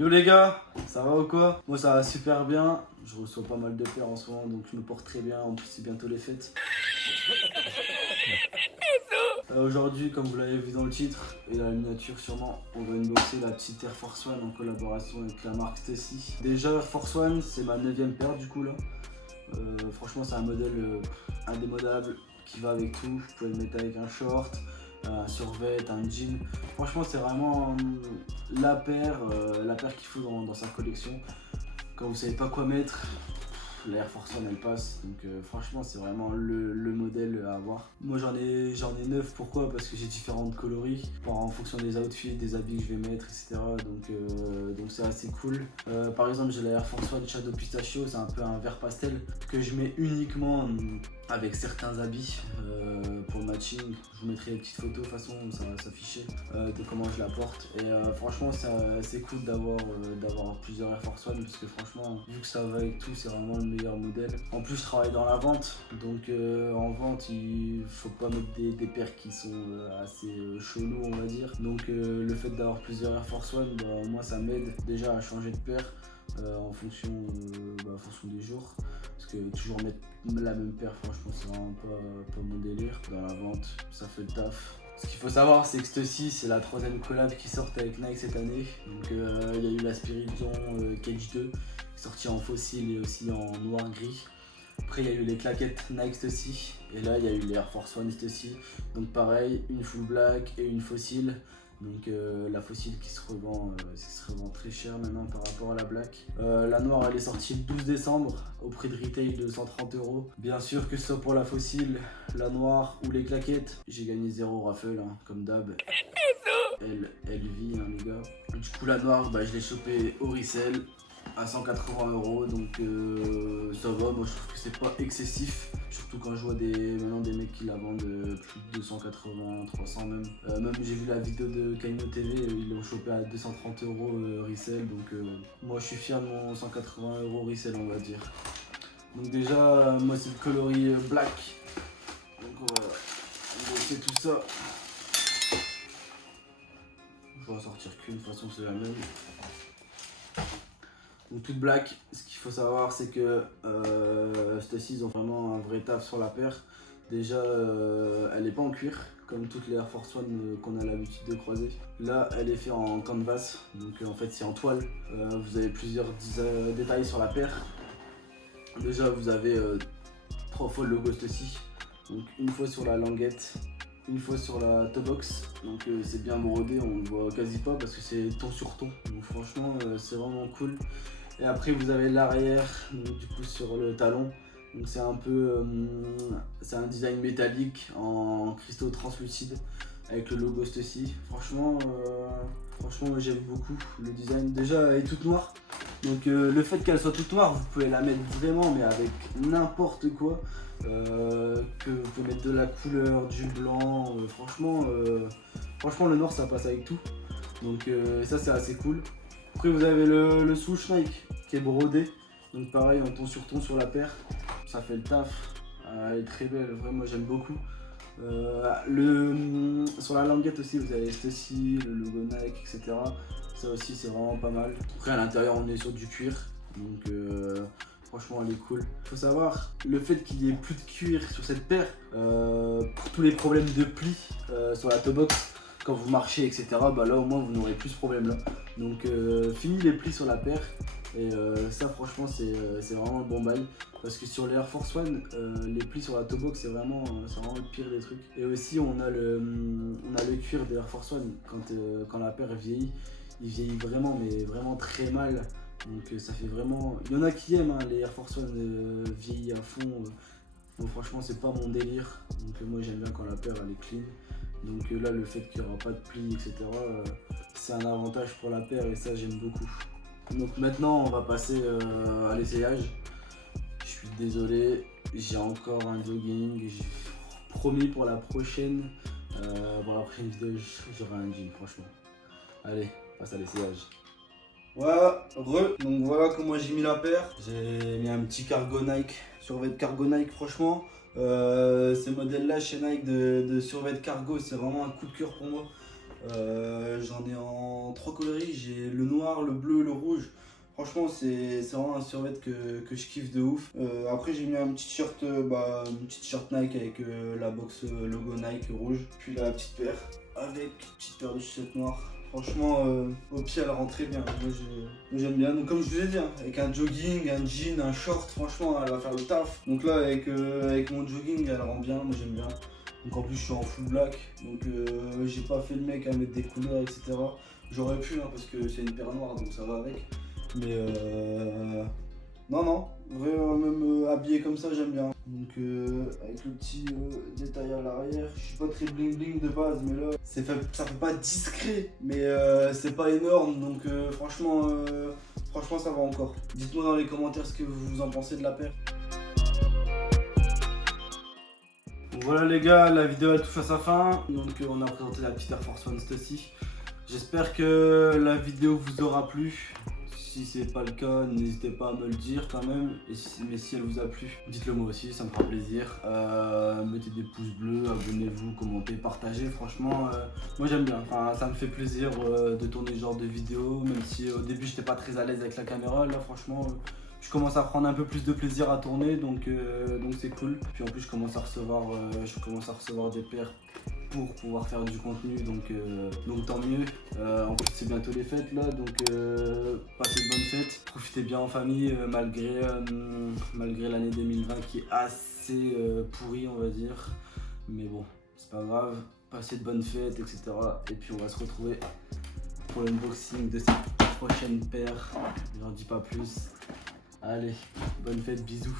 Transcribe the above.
Yo les gars, ça va ou quoi? Moi ça va super bien, je reçois pas mal de paires en ce moment donc je me porte très bien, en plus c'est bientôt les fêtes. Aujourd'hui, comme vous l'avez vu dans le titre et la miniature sûrement, on va unboxer la petite Air Force One en collaboration avec la marque Stussy. Déjà Air Force One, c'est ma 9ème paire du coup là. Franchement c'est un modèle indémodable qui va avec tout, vous pouvez le mettre avec un short, un survêt, un jean. Franchement c'est vraiment la paire qu'il faut dans sa collection. Quand vous savez pas quoi mettre, la Air Force One elle passe, donc franchement c'est vraiment le modèle à avoir. Moi j'en ai 9, pourquoi? Parce que j'ai différentes coloris en fonction des outfits, des habits que je vais mettre, etc. Donc c'est assez cool. Par exemple j'ai la Air Force One Shadow Pistachio, c'est un peu un vert pastel que je mets uniquement avec certains habits pour le matching. Je vous mettrai des petites photos de toute façon, ça va s'afficher de comment je la porte. Et franchement c'est cool d'avoir plusieurs Air Force One parce que franchement vu que ça va avec tout, c'est vraiment le meilleur modèle. En plus je travaille dans la vente, donc en vente il faut pas mettre des paires qui sont assez chelous on va dire. Donc le fait d'avoir plusieurs Air Force One, moi ça m'aide déjà à changer de paire en fonction des jours. Parce que toujours mettre la même paire, franchement c'est vraiment pas mon délire. Dans la vente ça fait le taf. Ce qu'il faut savoir, c'est que Stussy, c'est la 3ème collab qui sort avec Nike cette année. Donc il y a eu la Spiridon Cage 2 qui est sortie en fossile et aussi en noir-gris. Après il y a eu les claquettes Nike Stussy et là il y a eu les Air Force One Stussy. Donc pareil, une full black et une fossile. Donc la fossile qui se revend très cher maintenant par rapport à la black. La noire elle est sortie le 12 décembre au prix de retail de 130 €. Bien sûr que ce soit pour la fossile, la noire ou les claquettes, j'ai gagné 0 raffle hein, comme d'hab. Elle vit hein, les gars. Du coup la noire je l'ai chopé au resell à 180 €, donc ça va, moi je trouve que c'est pas excessif, surtout quand je vois maintenant des mecs qui la vendent plus de 280, 300 même. Même j'ai vu la vidéo de Kaino TV, ils l'ont chopé à 230 € resell, donc moi je suis fier de mon 180 € resell on va dire. Donc déjà moi c'est le coloris black, donc on va essayer tout ça. Je vais en sortir qu'une, de toute façon c'est la même. Donc toute black, ce qu'il faut savoir c'est que Stussy ils ont vraiment un vrai taf sur la paire. Déjà elle n'est pas en cuir comme toutes les Air Force One qu'on a l'habitude de croiser. Là elle est faite en canvas, donc en fait c'est en toile. Vous avez plusieurs détails sur la paire. Déjà vous avez 3 fois le logo Stussy, donc une fois sur la languette, une fois sur la toe box, donc c'est bien brodé, on le voit quasi pas parce que c'est ton sur ton, donc franchement c'est vraiment cool. Et après vous avez l'arrière, du coup sur le talon, donc c'est un peu, c'est un design métallique en cristaux translucides avec le logo Stussy. Franchement moi j'aime beaucoup le design. Déjà elle est toute noire, donc le fait qu'elle soit toute noire, vous pouvez la mettre vraiment mais avec n'importe quoi. Que vous pouvez mettre de la couleur, du blanc, franchement le noir ça passe avec tout, donc ça c'est assez cool. Après vous avez le swoosh Nike qui est brodé, donc pareil en ton sur ton sur la paire, ça fait le taf. Elle est très belle, vraiment moi j'aime beaucoup. Sur la languette aussi vous avez Stussy, le logo Nike, etc. Ça aussi c'est vraiment pas mal. Après à l'intérieur on est sur du cuir, donc franchement elle est cool. Faut savoir, le fait qu'il y ait plus de cuir sur cette paire, pour tous les problèmes de plis sur la toe box, quand vous marchez etc, là au moins vous n'aurez plus ce problème là. Donc fini les plis sur la paire, et ça franchement c'est vraiment le bon bail. Parce que sur les Air Force One, les plis sur la toe box c'est vraiment le pire des trucs. Et aussi on a le cuir des Air Force One, quand la paire vieillit, il vieillit vraiment mais vraiment très mal. Donc ça fait vraiment... Il y en a qui aiment hein, les Air Force One vieillis à fond. Donc franchement c'est pas mon délire. Donc moi j'aime bien quand la paire elle est clean. Donc là le fait qu'il n'y aura pas de plis etc, c'est un avantage pour la paire et ça j'aime beaucoup. Donc maintenant on va passer à l'essayage. Je suis désolé, j'ai encore un jogging. J'ai promis pour la prochaine vidéo j'aurai un jean franchement. Allez, on passe à l'essayage. Voilà, donc voilà comment j'ai mis la paire. J'ai mis un petit cargo Nike, survêt cargo Nike franchement. Ces modèles là chez Nike de survêt cargo, c'est vraiment un coup de cœur pour moi. J'en ai en 3 coloris, j'ai le noir, le bleu, le rouge. Franchement, c'est vraiment un survêt que je kiffe de ouf. Après, j'ai mis un petit t-shirt Nike avec la box logo Nike rouge. Puis la petite paire avec une petite paire de chaussettes noires. Franchement, au pied, elle rend très bien. Moi, j'aime bien. Donc, comme je vous ai dit, hein, avec un jogging, un jean, un short, franchement, elle va faire le taf. Donc là, avec mon jogging, elle rend bien. Moi, j'aime bien. Donc, en plus, je suis en full black. Donc, j'ai pas fait le mec à mettre des couleurs, etc. J'aurais pu, hein, parce que c'est une paire noire, donc ça va avec. Mais non, vraiment, même habillé comme ça, j'aime bien. Donc avec le petit détail à l'arrière, je suis pas très bling bling de base, mais là, ça fait pas discret, mais c'est pas énorme, donc franchement, ça va encore. Dites-moi dans les commentaires ce que vous en pensez de la paire. Donc voilà les gars, la vidéo elle touche à sa fin, donc on a présenté la petite Air Force One Stussy. J'espère que la vidéo vous aura plu. Si c'est pas le cas, n'hésitez pas à me le dire quand même. Mais si elle vous a plu, dites-le moi aussi, ça me fera plaisir. Mettez des pouces bleus, abonnez-vous, commentez, partagez. Franchement, moi j'aime bien. Enfin, ça me fait plaisir de tourner ce genre de vidéo. Même si au début j'étais pas très à l'aise avec la caméra, là franchement, je commence à prendre un peu plus de plaisir à tourner, donc c'est cool. Puis en plus je commence à recevoir des paires pour pouvoir faire du contenu, donc tant mieux. En plus c'est bientôt les fêtes là, donc passez de bonnes fêtes, profitez bien en famille malgré l'année 2020 qui est assez pourrie on va dire, mais bon c'est pas grave, passez de bonnes fêtes etc. Et puis on va se retrouver pour l'unboxing de cette prochaine paire, j'en dis pas plus. Allez, bonne fête, bisous.